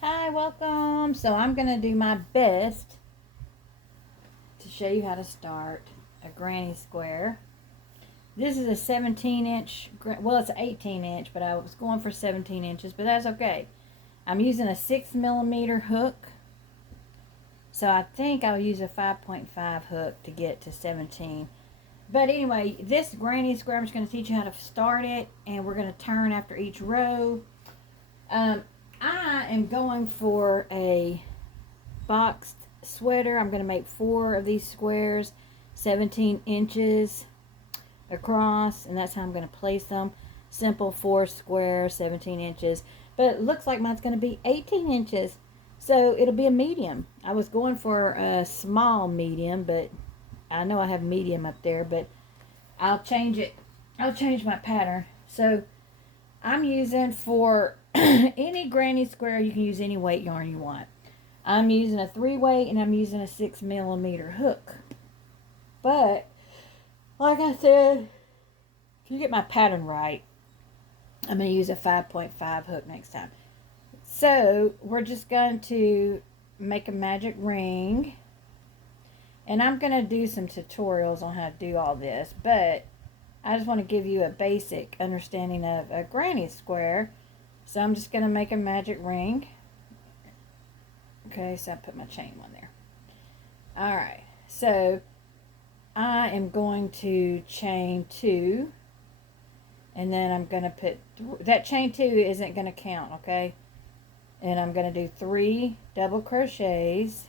Hi, welcome. So I'm going to do my best to show you how to start a granny square. This is a 17 inch, well it's an 18 inch, but I was going for 17 inches, but that's okay. I'm using a 6mm hook. So I think I'll use a 5.5 hook to get to 17. But anyway, this granny square, I'm just going to teach you how to start it, and we're going to turn after each row. I am going for a boxed sweater. I'm going to make 4 of these squares, 17 inches across, and that's how I'm going to place them. Simple 4 squares, 17 inches. But it looks like mine's going to be 18 inches, so it'll be a medium. I was going for a small medium, but I know I have medium up there, but I'll change it. I'll change my pattern. So I'm using for any granny square, you can use any weight yarn you want. I'm using a 3-weight and I'm using a 6mm hook. But, like I said, if you get my pattern right, I'm going to use a 5.5 hook next time. So, we're just going to make a magic ring. And I'm going to do some tutorials on how to do all this. But, I just want to give you a basic understanding of a granny square. So, I'm just going to make a magic ring. Okay, so I put my chain one there. Alright, so I am going to chain 2, and then I'm going to put, that chain 2 isn't going to count, okay? And I'm going to do 3 double crochets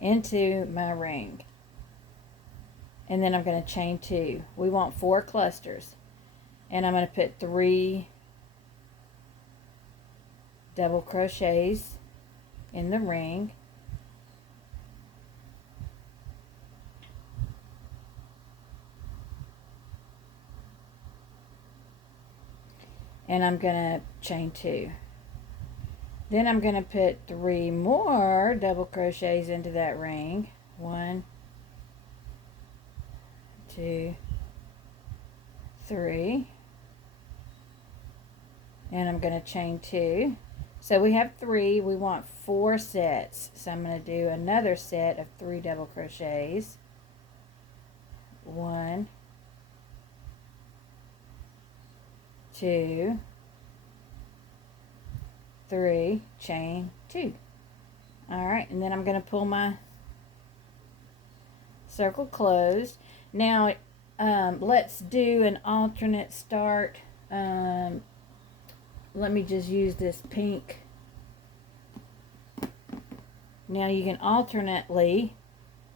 into my ring. And then I'm going to chain 2. We want 4 clusters. And I'm going to put 3 double crochets in the ring. And I'm going to chain 2. Then I'm going to put 3 more double crochets into that ring. 1, 2, 3. And I'm going to chain 2. So we have 3. We want 4 sets. So I'm going to do another set of 3 double crochets. 1, 2, 3, chain 2. Alright, and then I'm going to pull my circle closed. Now, let's do an alternate start. Let me just use this pink. Now you can alternately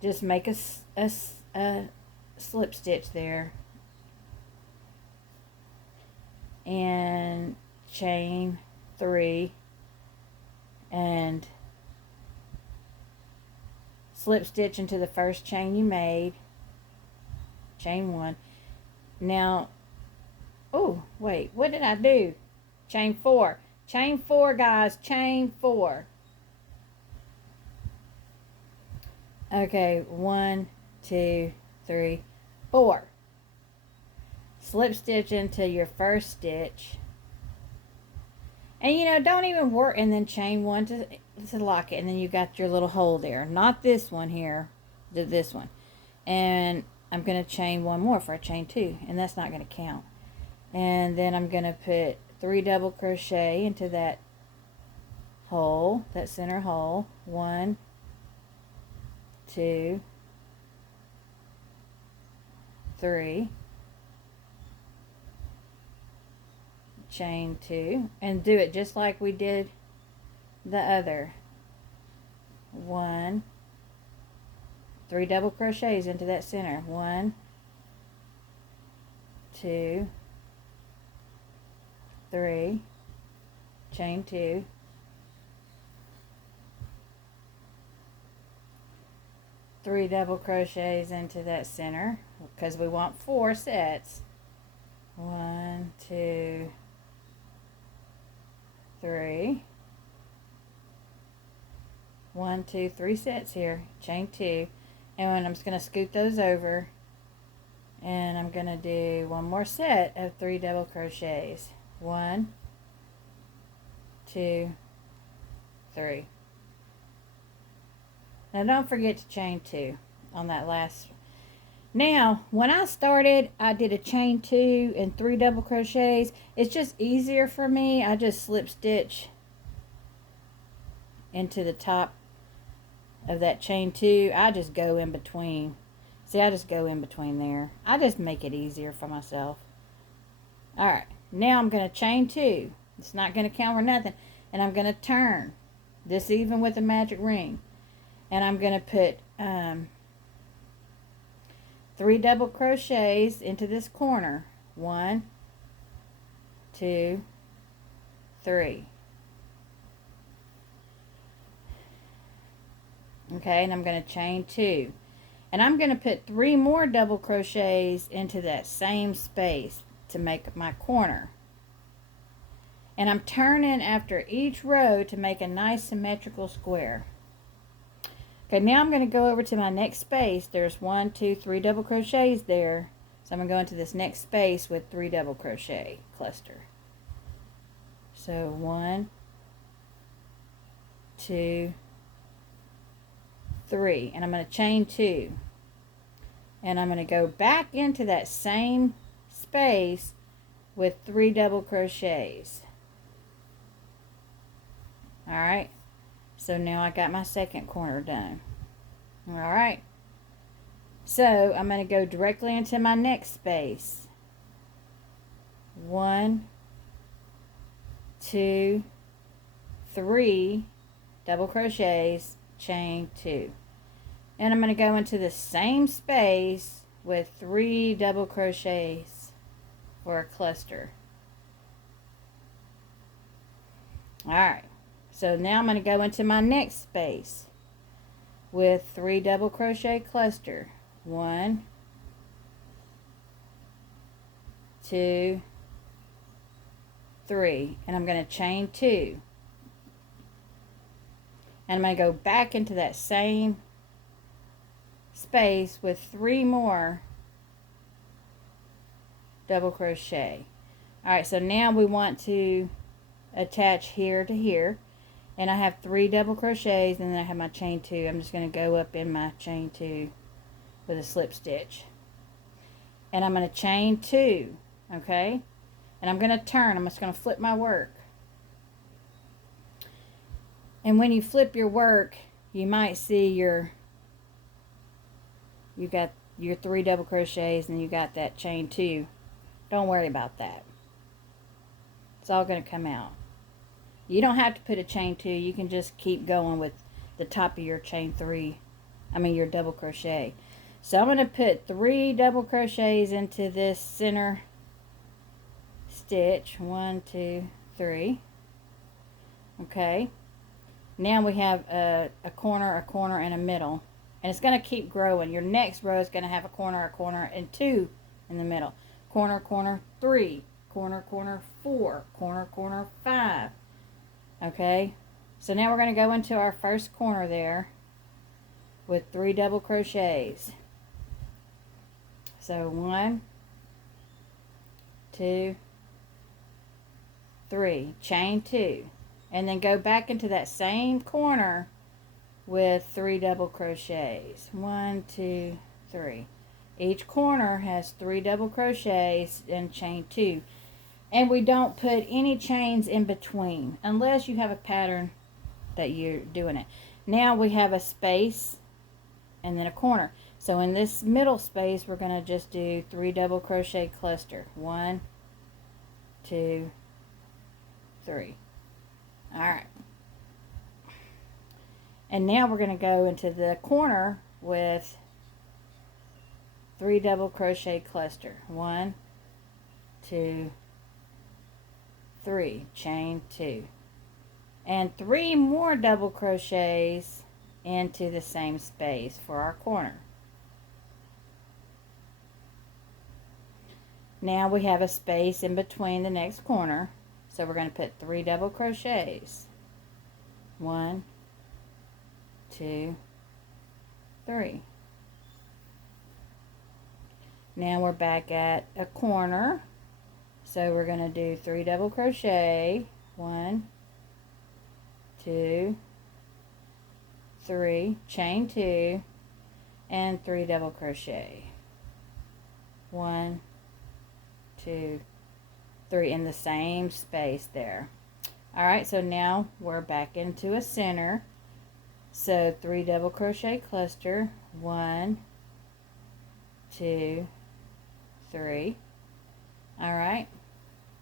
just make a slip stitch there and chain 3 and slip stitch into the first chain you made, chain 1. Now, oh wait, what did I do? Chain 4. Chain 4, guys. Chain 4. Okay, 1, 2, 3, 4. Slip stitch into your first stitch. And you know, don't even work, and then chain 1 to lock it, and then you got your little hole there. Not this one here, this one. And I'm going to chain 1 more for a chain 2, and that's not going to count. And then I'm going to put 3 double crochet into that hole, that center hole. 1, 2, 3, chain 2, and do it just like we did the other. 1, 3 double crochets into that center. 1, 2, 3, chain 2, 3 double crochets into that center because we want 4 sets. 1, 2, 3. 1, 2, 3 sets here. Chain 2, and I'm just going to scoot those over And I'm going to do one more set of 3 double crochets. 1, 2, 3. Now don't forget to chain 2 on that last. Now when I started, I did a chain 2 and 3 double crochets. It's just easier for me. I just slip stitch into the top of that chain 2. I just go in between. See, I just go in between there. I just make it easier for myself. Alright, now I'm going to chain 2. It's not going to count or nothing. And I'm going to turn this even with a magic ring. And I'm going to put 3 double crochets into this corner. 1, 2, 3. Okay, and I'm going to chain 2. And I'm going to put 3 more double crochets into that same space to make my corner. And I'm turning after each row to make a nice symmetrical square. Okay, now I'm going to go over to my next space. There's 1, 2, 3 double crochets there. So I'm going to go into this next space with 3 double crochet cluster. So 1, 2, 3. And I'm going to chain 2. And I'm going to go back into that same space with 3 double crochets. Alright, so now I got my second corner done. Alright, so I'm going to go directly into my next space. 1, 2, 3 double crochets, chain 2. And I'm going to go into the same space with 3 double crochets for a cluster. Alright, so now I'm going to go into my next space with 3 double crochet cluster. 1, 2, 3. And I'm going to chain 2. And I'm going to go back into that same space with 3 more double crochet. Alright, so now we want to attach here to here, and I have 3 double crochets, and then I have my chain 2. I'm just going to go up in my chain 2 with a slip stitch, and I'm going to chain 2. Okay, and I'm going to turn. I'm just going to flip my work. And when you flip your work, you might see you got your 3 double crochets and you got that chain 2. Don't worry about that. It's all going to come out. You don't have to put a chain 2. You can just keep going with the top of your chain 3. Your double crochet. So I'm going to put 3 double crochets into this center stitch. 1, 2, 3. Okay. Now we have a corner, and a middle. And it's going to keep growing. Your next row is going to have a corner, and 2 in the middle. Corner, corner, 3. Corner, corner, 4. Corner, corner, 5. Okay. So now we're going to go into our first corner there with 3 double crochets. So 1, 2, 3. Chain 2. And then go back into that same corner with 3 double crochets. 1, 2, 3. Each corner has 3 double crochets and chain 2. And we don't put any chains in between unless you have a pattern that you're doing it. Now we have a space and then a corner. So in this middle space, we're going to just do 3 double crochet cluster. 1, 2, 3. All right. And now we're going to go into the corner with 3 double crochet cluster. 1, 2, 3. Chain 2. And 3 more double crochets into the same space for our corner. Now we have a space in between the next corner. So we're going to put 3 double crochets. 1, 2, 3. Now we're back at a corner. So we're going to do 3 double crochet, 1, 2, 3, chain 2, and 3 double crochet. 1, 2, 3 in the same space there. Alright, so now we're back into a center. So 3 double crochet cluster, 1, 2, 3. Alright,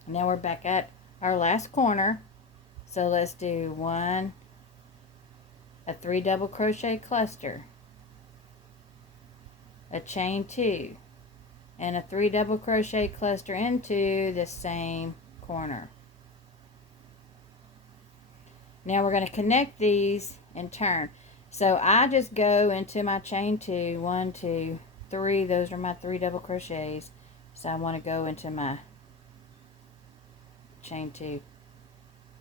now we're back at our last corner. So let's do a 3 double crochet cluster, a chain 2, and a 3 double crochet cluster into the same corner. Now we're going to connect these and turn. So I just go into my chain 2, 1, 2, 3. Those are my 3 double crochets. So I want to go into my chain 2.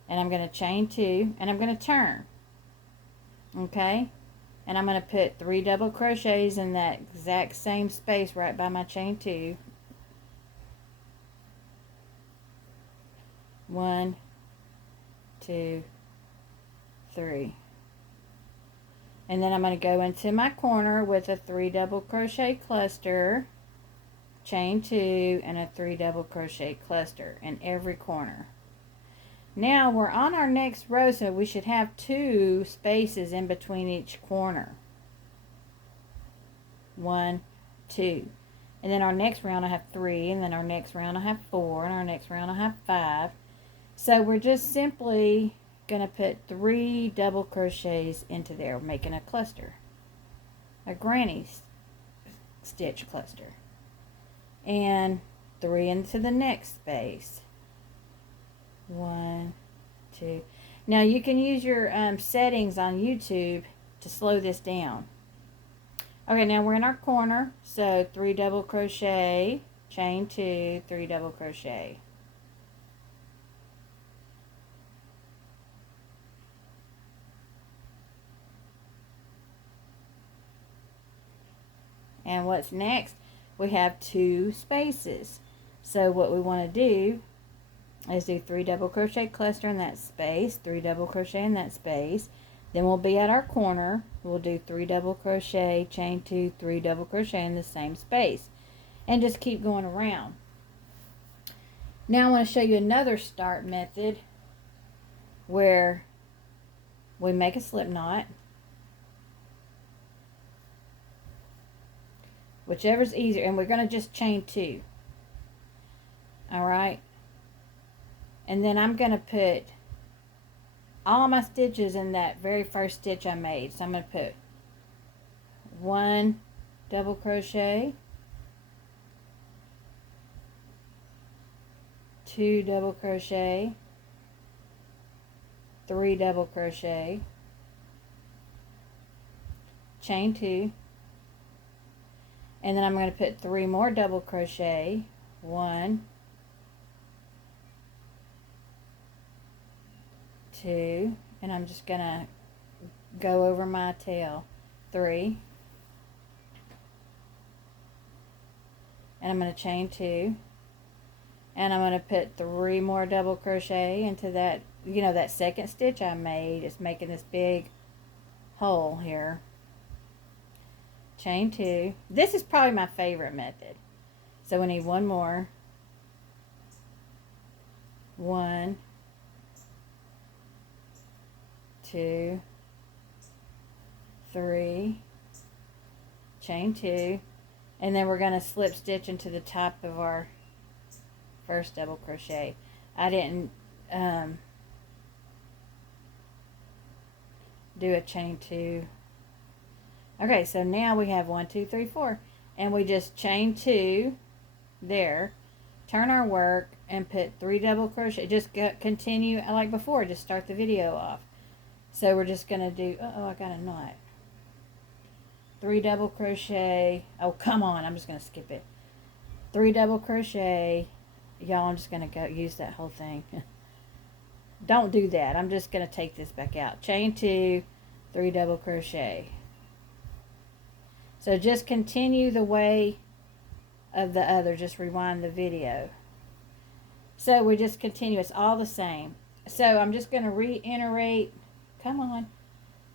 And I'm going to chain 2 and I'm going to turn. Okay? And I'm going to put 3 double crochets in that exact same space right by my chain 2. 1, 2, 3. And then I'm going to go into my corner with a 3 double crochet cluster, chain 2, and a 3 double crochet cluster in every corner. Now we're on our next row, so we should have 2 spaces in between each corner. 1, 2. And then our next round I have 3, and then our next round I have 4, and our next round I have 5. So we're just simply going to put 3 double crochets into there, making a cluster, a granny stitch cluster, and 3 into the next space. 1, 2. Now you can use your settings on YouTube to slow this down. Okay, now we're in our corner, so 3 double crochet, chain 2, 3 double crochet. And what's next? We have 2 spaces. So what we want to do is do 3 double crochet cluster in that space, 3 double crochet in that space. Then we'll be at our corner. We'll do 3 double crochet, chain 2, 3 double crochet in the same space. And just keep going around. Now I want to show you another start method where we make a slip knot. Whichever's easier, and we're going to just chain 2. Alright? And then I'm going to put all my stitches in that very first stitch I made. So I'm going to put 1 double crochet, 2 double crochet, 3 double crochet, chain 2, and then I'm going to put 3 more double crochet, 1, 2, and I'm just going to go over my tail, 3, and I'm going to chain 2, and I'm going to put 3 more double crochet into that, that second stitch I made. It's making this big hole here. Chain 2. This is probably my favorite method. So we need 1 more. 1, 2, 3, chain 2, and then we're going to slip stitch into the top of our first double crochet. I didn't do a chain 2. Okay, so now we have 1, 2, 3, 4, and we just chain 2 there, turn our work, and put 3 double crochet. Just continue like before. Just start the video off. So we're just gonna do. Oh, I got a knot. 3 double crochet. Oh, come on! I'm just gonna skip it. 3 double crochet. Y'all, I'm just gonna go use that whole thing. Don't do that. I'm just gonna take this back out. Chain 2, 3 double crochet. So just continue the way of the other. Just rewind the video. So we just continue. It's all the same. So I'm just going to reiterate, come on,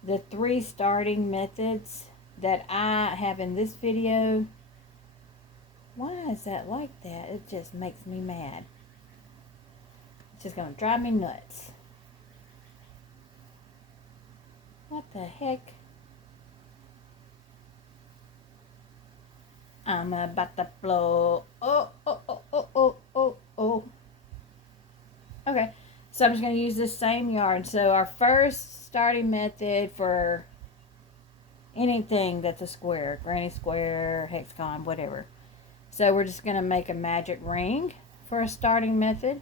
the 3 starting methods that I have in this video. Why is that like that? It just makes me mad. It's just going to drive me nuts. What the heck? I'm about to blow. Oh, oh, oh, oh, oh, oh, oh. Okay, so I'm just going to use this same yarn. So our first starting method for anything that's a square, granny square, hexagon, whatever. So we're just going to make a magic ring for a starting method.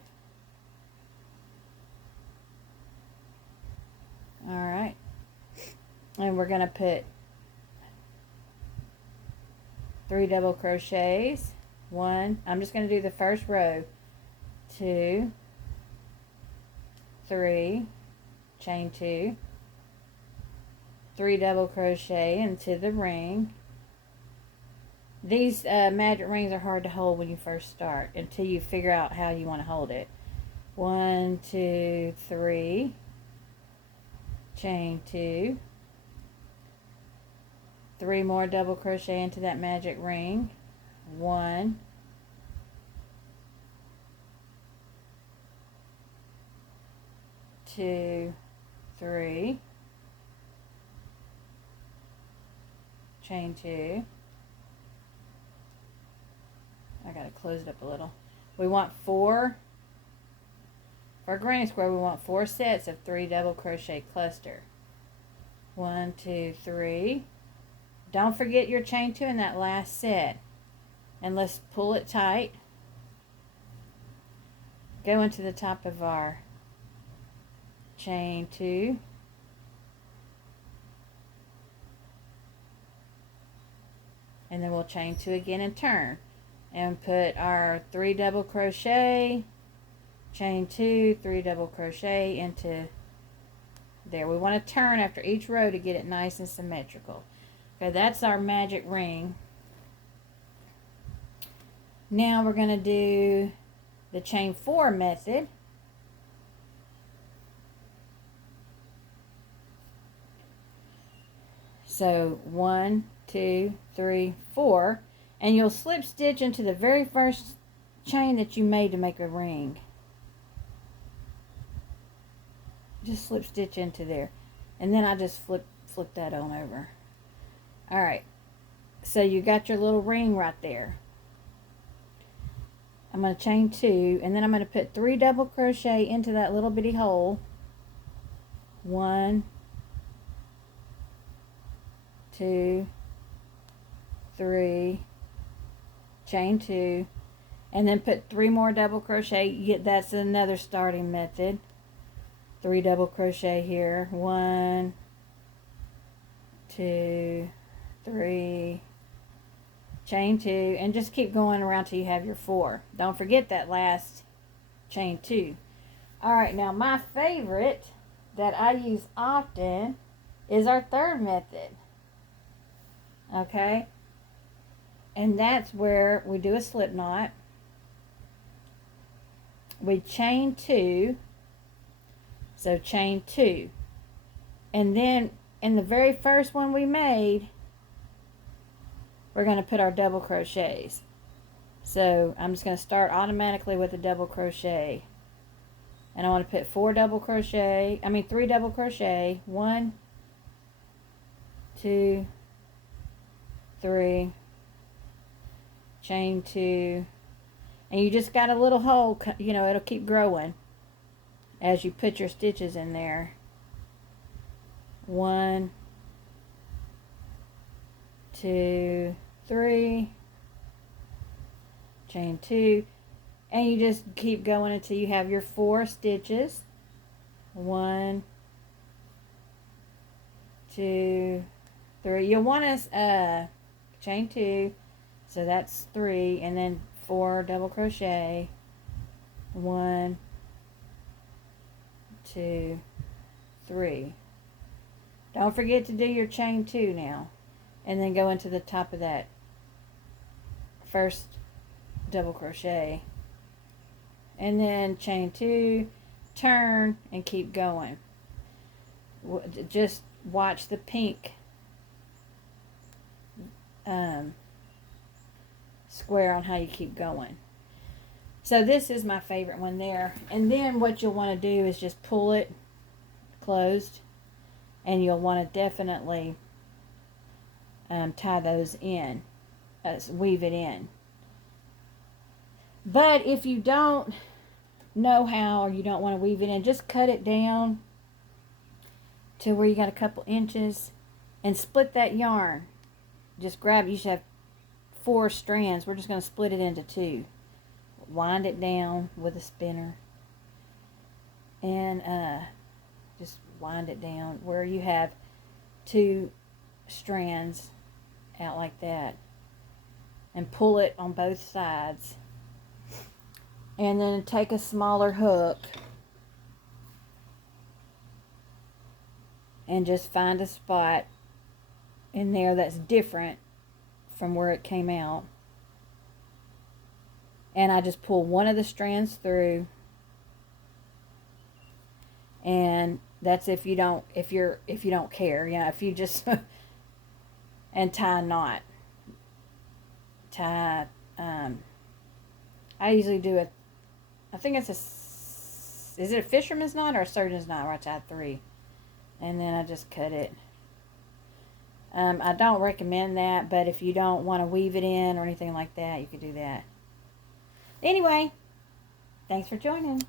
Alright. And we're going to put 3 double crochets. 1, I'm just going to do the first row. 2, 3, chain 2, 3 double crochet into the ring. These magic rings are hard to hold when you first start until you figure out how you want to hold it. 1, 2, 3, chain 2, 3 more double crochet into that magic ring. 1, 2, 3, chain 2. I gotta close it up a little. We want 4, for a granny square, we want 4 sets of 3 double crochet cluster. 1, 2, 3. Don't forget your chain 2 in that last set. And let's pull it tight. Go into the top of our chain 2. And then we'll chain 2 again and turn. And put our 3 double crochet, chain 2, 3 double crochet into there. We want to turn after each row to get it nice and symmetrical. Okay, that's our magic ring. Now we're going to do the chain 4 method. So 1, 2, 3, 4. And you'll slip stitch into the very first chain that you made to make a ring. Just slip stitch into there. And then I just flip that on over. Alright. So you got your little ring right there. I'm going to chain 2. And then I'm going to put 3 double crochet into that little bitty hole. 1, 2, 3, chain 2, and then put 3 more double crochet. That's another starting method. 3 double crochet here. 1, 2, 3, chain 2, and just keep going around till you have your 4. Don't forget that last chain 2. Alright, now my favorite that I use often is our third method. Okay, and that's where we do a slip knot. We chain 2, so chain 2, and then in the very first one we made, we're going to put our double crochets. So I'm just going to start automatically with a double crochet, and I want to put 3 double crochet. 1, 2, 3, chain 2, and you just got a little hole, you know, it'll keep growing as you put your stitches in there. 1, 2, 3, chain 2, and you just keep going until you have your 4 stitches. 1, 2, 3. You'll want to chain 2, so that's 3, and then 4 double crochet. 1, 2, 3. Don't forget to do your chain 2 now, and then go into the top of that first double crochet, and then chain 2, turn, and keep going. Just watch the pink square on how you keep going. So this is my favorite one there. And then what you'll want to do is just pull it closed, and you'll want to definitely tie those in, weave it in. But if you don't know how, or you don't want to weave it in, just cut it down to where you got a couple inches and split that yarn. Just grab, you should have 4 strands. We're just going to split it into 2. Wind it down with a spinner, and just wind it down where you have 2 strands out like that, and pull it on both sides. And then take a smaller hook and just find a spot in there that's different from where it came out. And I just pull one of the strands through, and that's if you don't care, you know, if you just and tie a knot. I usually do it. I think it's is it a fisherman's knot or a surgeon's knot where I tie 3, and then I just cut it. I don't recommend that, but if you don't want to weave it in or anything like that, you could do that. Anyway, thanks for joining.